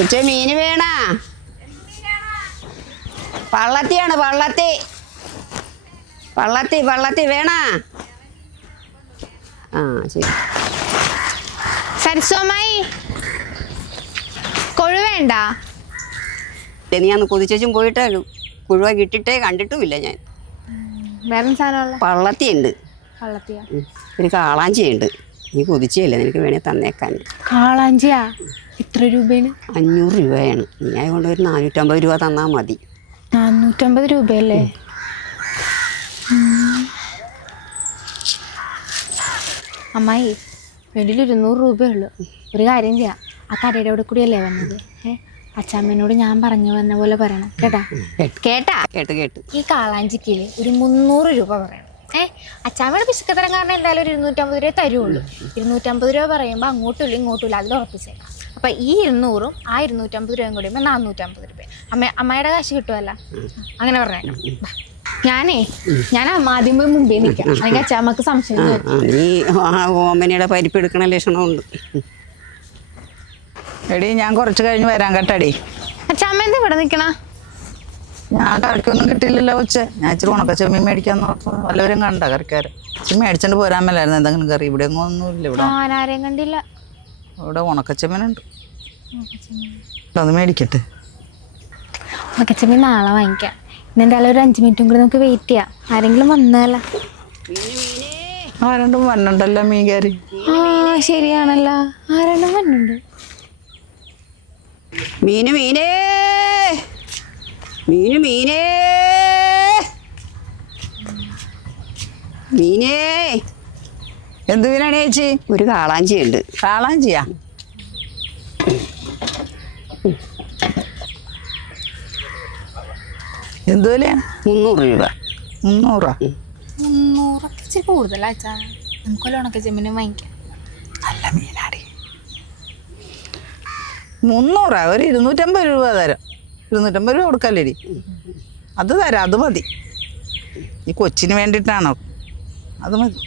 ഉച്ച മീന് വേണ പള്ളത്തിയാണ് പള്ളത്തി പള്ളത്തി പള്ളത്തി വേണ ആ ശരി. സരസ്വമായി കൊഴുവേണ്ട. നീ അന്ന് കൊതിച്ചും പോയിട്ടേ കുഴുവ കിട്ടിട്ടേ കണ്ടിട്ടുമില്ല ഞാൻ. വേറെ സാധനമുള്ള പള്ളത്തിയുണ്ട്, വള്ളത്തിയാ, ഒരു കാളാഞ്ചിയുണ്ട്. നീ കൊതിച്ചേയില്ല, നിനക്ക് വേണേൽ തന്നേക്കാൻ. കാളാഞ്ചിയാ? എത്ര രൂപയാണ്? 500 രൂപയാണ്. നീ അതുകൊണ്ട് ഒരു 450 രൂപ തന്നാൽ മതി. 450 രൂപയല്ലേ? അമ്മായി വേണ്ടി 200 രൂപയുള്ളൂ. ഒരു കാര്യം ചെയ്യാം, ആ കടയുടെ അവിടെ കൂടിയല്ലേ വന്നത്? അച്ചാമ്മേനോട് ഞാൻ പറഞ്ഞു വന്ന പോലെ പറയണം കേട്ടാ. കേട്ടാ? കേട്ട് കേട്ട്. ഈ കാളാഞ്ചിക്കില് ഒരു 300 രൂപ പറയണം. അച്ചാമ്മയുടെ പിശുക്കത്തരം കാരണം എന്തായാലും ഒരു 250 രൂപ തരുള്ളൂ. 250 രൂപ പറയുമ്പോൾ അങ്ങോട്ടുമില്ല ഇങ്ങോട്ടുമില്ല, അതിൽ ഉറപ്പിച്ചേക്കാം. അപ്പം ഈ 200ഉം ആ 250 രൂപയും കൂടി 450 രൂപ അമ്മയുടെ കാശ് കിട്ടുമല്ല. അങ്ങനെ പറഞ്ഞേക്കണം. ഞാൻ ആദ്യം പോയി മുമ്പേ നിൽക്കാം, അല്ലെങ്കിൽ അച്ചാമ്മക്ക് സംശയം. നീ ഓമനയുടെ പരിപ്പ് എടുക്കണ ലക്ഷണമുണ്ട്. എടി ഞാൻ കുറച്ച് കഴിഞ്ഞ് വരാൻ കേട്ടടി. അച്ചാമ്മ എന്താ ഇവിടെ നിൽക്കണ? ഞാൻ കറിക്കൊന്നും കിട്ടിയില്ലല്ലോ ഉച്ച. ഞാൻ ഇച്ചിരി ഉണക്ക ചെമ്മീൻ മേടിക്കാന്ന് പറഞ്ഞു. വല്ലവരും കണ്ട കറിക്കാരൻ ഇച്ചിരി മേടിച്ചോണ്ട് പോരാൻ മേലായിരുന്നു എന്തെങ്കിലും കറി. ഇവിടെ ഒന്നുമില്ല. ഇവിടെ ആരെയും കണ്ടില്ല. ഇവിടെ ഉണക്കച്ചെമ്മീനുണ്ട്. അത് മേടിക്കട്ടെ. ഉണക്കച്ചെമ്മീൻ നാളെ വാങ്ങിക്കാം. ഇന്നെന്തായാലും ഒരു 5 മിനിറ്റും കൂടി നമുക്ക് വെയിറ്റ് ചെയ്യാം. ആരെങ്കിലും വന്നല്ല. ആരണ്ടും വന്നുണ്ടല്ലോ മീൻകാരി. ശരിയാണല്ലോ, ആരെണ്ണം വന്നുണ്ട്. മീന് മീനേ മീന് മീനേ മീനേ. എന്ത് മീനാണ് ചേച്ചി? ഒരു കാളാഞ്ചിയുണ്ട്. കാളാഞ്ചിയാ? എന്ത് വിലയാണ്? 300 രൂപ. 300? 300 ഇച്ചിരി കൂടുതലാ അച്ഛാ. നമുക്കൊരു ഉണക്കച്ചെമ്മീനും വാങ്ങിക്കാം. നല്ല മീനാടി. 300? ഒരു 250 രൂപ തരാം. 250 രൂപ കൊടുക്കല്ലേടി? അത് തരാം, അത് മതി. ഈ കൊച്ചിന് വേണ്ടിയിട്ടാണോ? അത് മതി.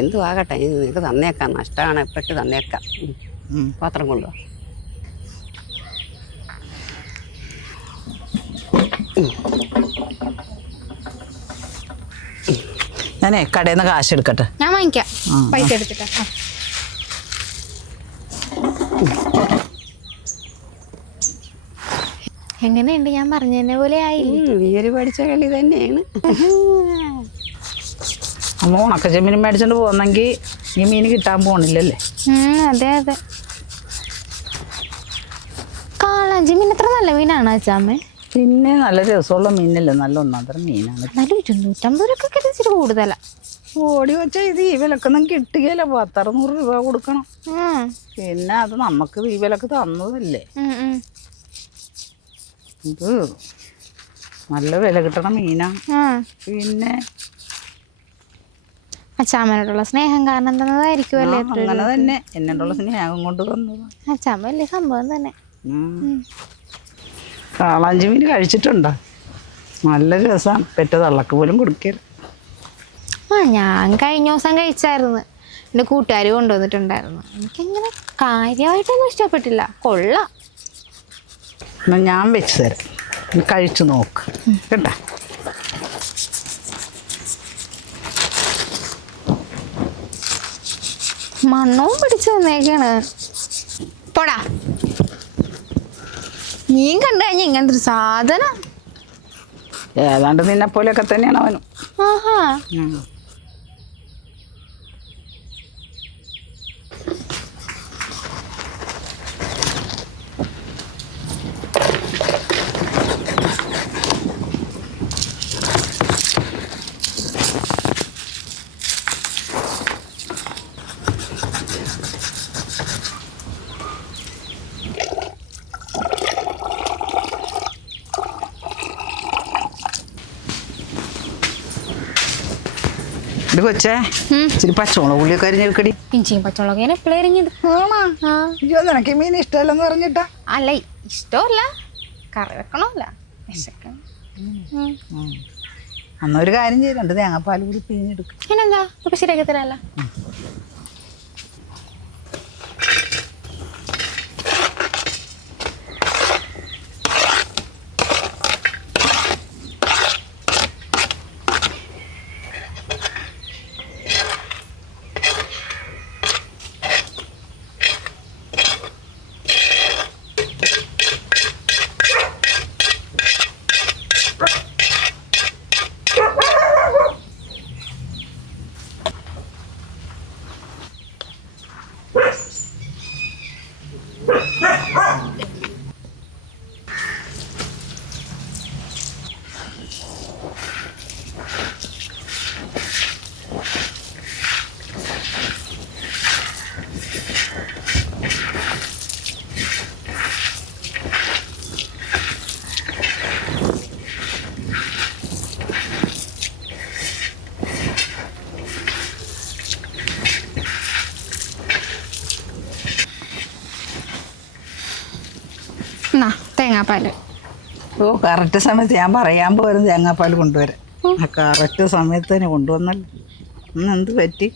എന്തുവാകട്ടെ, നിനക്ക് തന്നേക്കാം. നഷ്ടമാണ്, എപ്പോഴും തന്നേക്കാം. പാത്രം കൊണ്ടുവാ. ഞാനേ കടയിൽ നിന്ന് കാശ് എടുക്കട്ടെ. ഞാൻ വാങ്ങിക്കാം, പൈസ എടുത്തിട്ടാ. എങ്ങനെയുണ്ട്? ഞാൻ പറഞ്ഞതിനെ പോലെ ആയില്ലേ? നീ ഒരു പഠിച്ച കളി തന്നെയാണ്. അമ്മ ഉണക്ക ചെമ്മീൻ മേടിച്ചോണ്ട് പോകുന്നെങ്കിൽ ഈ മീൻ കിട്ടാൻ പോണില്ലല്ലേ? അതെ അതെ. കാളാഞ്ചി മീൻ എത്ര നല്ല മീനാണ് അച്ചാമ്മേ. പിന്നെ നല്ല രസമുള്ള മീനല്ലേ, നല്ല ഒന്നാന്തരം മീനാണ്. എന്നാലും 250 രൂപ ഇച്ചിരി കൂടുതലാ. ഓടി വെച്ച ഇത് ഈ വിലക്കൊന്നും കിട്ടുകയില്ല. 600 രൂപ കൊടുക്കണം. പിന്നെ അത് നമുക്ക് ഈ വിലക്ക് തന്നതല്ലേ. ഇത് നല്ല വില കിട്ടണ മീനാ. പിന്നെ അച്ചാമ്മനോടുള്ള സ്നേഹം കാരണം തന്നതായിരിക്കുമല്ലേ? അങ്ങനെ തന്നെ എന്നോടുള്ള സ്നേഹം കൊണ്ട് തന്നത്. അച്ചാമ്മ വലിയ സംഭവം തന്നെ. കാളാഞ്ചി മീൻ കഴിച്ചിട്ടുണ്ടോ? നല്ല രസമാണ്. പെറ്റ തള്ളക്ക് പോലും കൊടുക്കരുത്. ഞാൻ കഴിഞ്ഞ ദിവസം കഴിച്ചായിരുന്നു. എൻ്റെ കൂട്ടുകാർ കൊണ്ടുവന്നിട്ടുണ്ടായിരുന്നു. എനിക്കങ്ങനെ കാര്യമായിട്ടൊന്നും ഇഷ്ടപ്പെട്ടില്ല. കൊള്ളാം. എന്നാൽ ഞാൻ വെച്ച് തരാം, നീ കഴിച്ചു നോക്ക് കേട്ടാ. മണ്ണവും പിടിച്ചു വന്നേക്കാണ്. പോടാ, മീൻ കണ്ടു കഴിഞ്ഞാൽ ഇങ്ങനത്തെ ഒരു സാധനം. ഏതാണ്ട് നിന്നെ പോലെയൊക്കെ തന്നെയാണ് അവനും. ആഹാ. ഇത് കൊച്ചേ, ഇച്ചിരി പച്ചമുളക് പുളിയൊക്കെ അരിഞ്ഞെടുക്കടി. ഇഞ്ചിയും പച്ചമുളക് ഞാൻ എപ്പോഴും അരിഞ്ഞെടുക്കും. അയ്യോ, നിനക്ക് മീൻ ഇഷ്ടമല്ലെന്ന് പറഞ്ഞിട്ടാ? അല്ല, ഇഷ്ടമല്ല, കറി വെക്കണമല്ല, വിശക്കണം. അന്നൊരു കാര്യം ചെയ്യും, 2 തേങ്ങാപ്പാൽ കൂടി പിഴിഞ്ഞെടുക്കും. പിന്നെന്താ, ഇപ്പൊ ശരിയാക്കി തരാമല്ലോ. തേങ്ങാപ്പാല്. ഓ കറക്റ്റ് സമയത്ത് ഞാൻ പറയാൻ പോരും തേങ്ങാപ്പാൽ കൊണ്ടുവരാം. കറക്റ്റ് സമയത്ത് തന്നെ കൊണ്ടുവന്നല്ലോ. ഇന്ന് എന്ത് പറ്റി?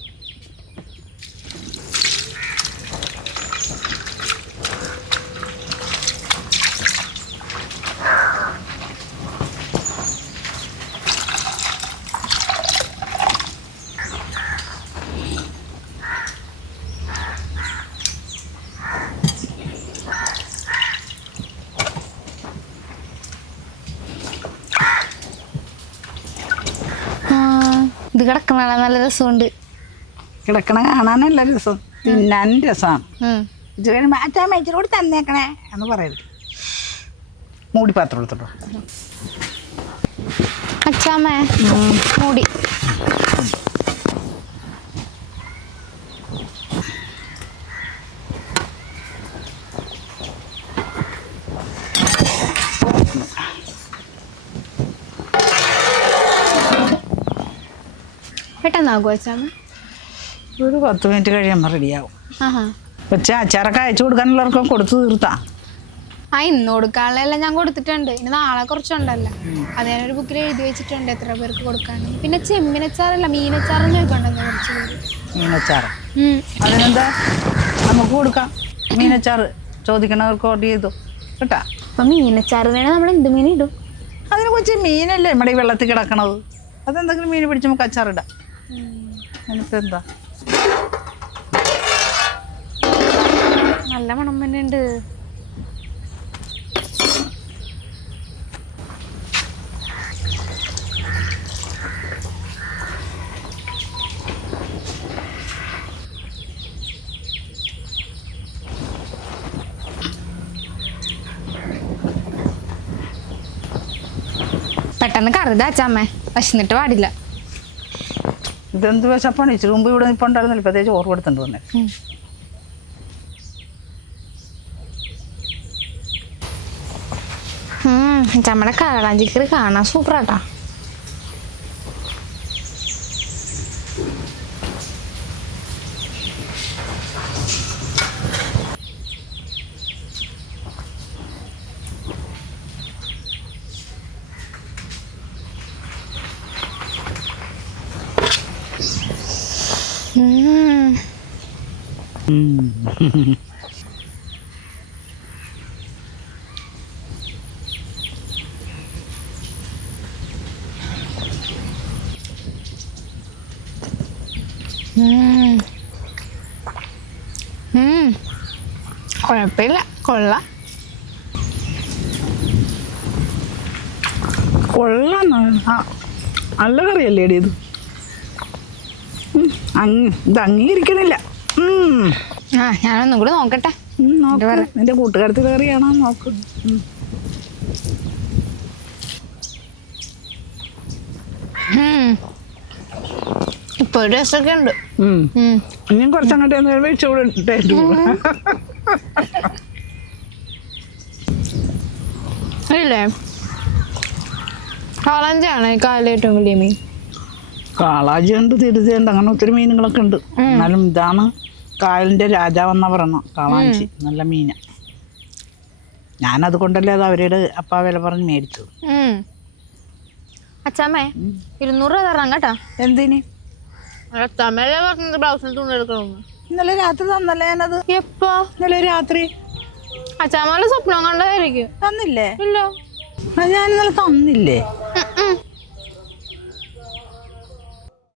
ഇത് കിടക്കണ നല്ല രസമുണ്ട്. കിടക്കണ കാണാനല്ല രസം, തിന്നാനും രസമാണ്. ഇത് കഴിയുമ്പോൾ അച്ഛാ മേച്ചിലൂടെ തന്നേക്കണേ എന്ന് പറയരുത്. മൂടി പാത്രം എടുത്തോട്ടോ. അച്ചാമ്മേ മൂടി. പെട്ടെന്നാകുമോ അച്ചാമ്മ? ഒരു 10 മിനിറ്റ് കഴിയുമ്പോൾ റെഡിയാവും. ആഹാ. പക്ഷേ അച്ചാറൊക്കെ അയച്ചു കൊടുക്കാനുള്ളവർക്കും കൊടുത്തു തീർത്താ. ഇന്ന് കൊടുക്കാനുള്ളതെല്ലാം ഞാൻ കൊടുത്തിട്ടുണ്ട്. ഇനി നാളെ കുറച്ചുണ്ടല്ലോ, അത് ഞാനൊരു ബുക്കിൽ എഴുതി വെച്ചിട്ടുണ്ട് എത്ര പേർക്ക് കൊടുക്കാൻ. പിന്നെ ചെമ്മിനച്ചാറല്ല മീനച്ചാറെന്ന് ചോദിക്കണ്ടെന്ന് കുറച്ച് പേര്. മീനച്ചാറ് അതിനെന്താ നമുക്ക് കൊടുക്കാം. മീനച്ചാറ് ചോദിക്കണവർക്ക് ഓർഡർ ചെയ്തു കേട്ടാ. അപ്പൊ മീനച്ചാറിന് നമ്മൾ എന്ത് മീൻ ഇടും? അതിനെ കുറിച്ച് മീനല്ലേ നമ്മുടെ ഈ വെള്ളത്തിൽ കിടക്കണത്. അതെന്തെങ്കിലും മീൻ പിടിച്ച് നമുക്ക് അച്ചാറിടാം. എനിക്കെന്താ നല്ല മണം തന്നെ ഉണ്ട്. പെട്ടെന്ന് കറുതാ അച്ചാമ്മേ, വിശന്നിട്ട് പാടില്ല. ഇതെന്ത് വിശപ്പാണ്? ഇച്ചിരി മുമ്പ് ഇവിടെ ഇപ്പം ഉണ്ടായിരുന്നില്ല, പ്രത്യേകിച്ച് ഓർവ് എടുത്തിട്ട് വന്നേ. അച്ചാമ്മയുടെ കാളാഞ്ചിക്കറി കാണാൻ സൂപ്പറാട്ടാ. കുഴപ്പമില്ല, കൊള്ളാം. കൊള്ളാം, നല്ല കറിയല്ലേ എടി ഇത്. ഇത് അംഗീകരിക്കണില്ല. ഞാനൊന്നും കൂടി നോക്കട്ടെ. നിന്റെ കൂട്ടുകാരത്തിൽ കറിയാണോ നോക്ക്. ഇപ്പൊ ഒരു രസമൊക്കെ ഉണ്ട്. ഇനിയും കുറച്ചങ്ങോട്ട് വെച്ചൂടെ. അല്ലേ കാളാഞ്ചിയാണ് ഈ കായലിലെ ഏറ്റവും വലിയ മീൻ. കാളാഞ്ചി ഉണ്ട്, തിരുതയുണ്ട്, അങ്ങനെ ഒത്തിരി മീനുകളൊക്കെ ഉണ്ട്. എന്നാലും ഇതാണ് കായലിൻ്റെ രാജാവെന്നാ പറയണം. കാളാഞ്ചി നല്ല മീന. ഞാനത് കൊണ്ടല്ലേ അത് അവരുടെ അപ്പ വില പറഞ്ഞ് മേടിച്ചത്. അച്ചാമ്മേ 200 രൂപ തരണം കേട്ടോ. എന്തിന്? അച്ചാമ്മേലെ പറഞ്ഞത് ബ്ലൗസിന് തുണി എടുക്കണമെന്ന്. ഇന്നലെ രാത്രി തന്നല്ലേ ഞാനത്. എപ്പോ? ഇന്നലെ രാത്രി. അച്ചാമ്മ സ്വപ്നം കണ്ടായിരിക്കും. തന്നില്ലേ? ഇല്ല, ഞാൻ ഇന്നലെ തന്നില്ലേ?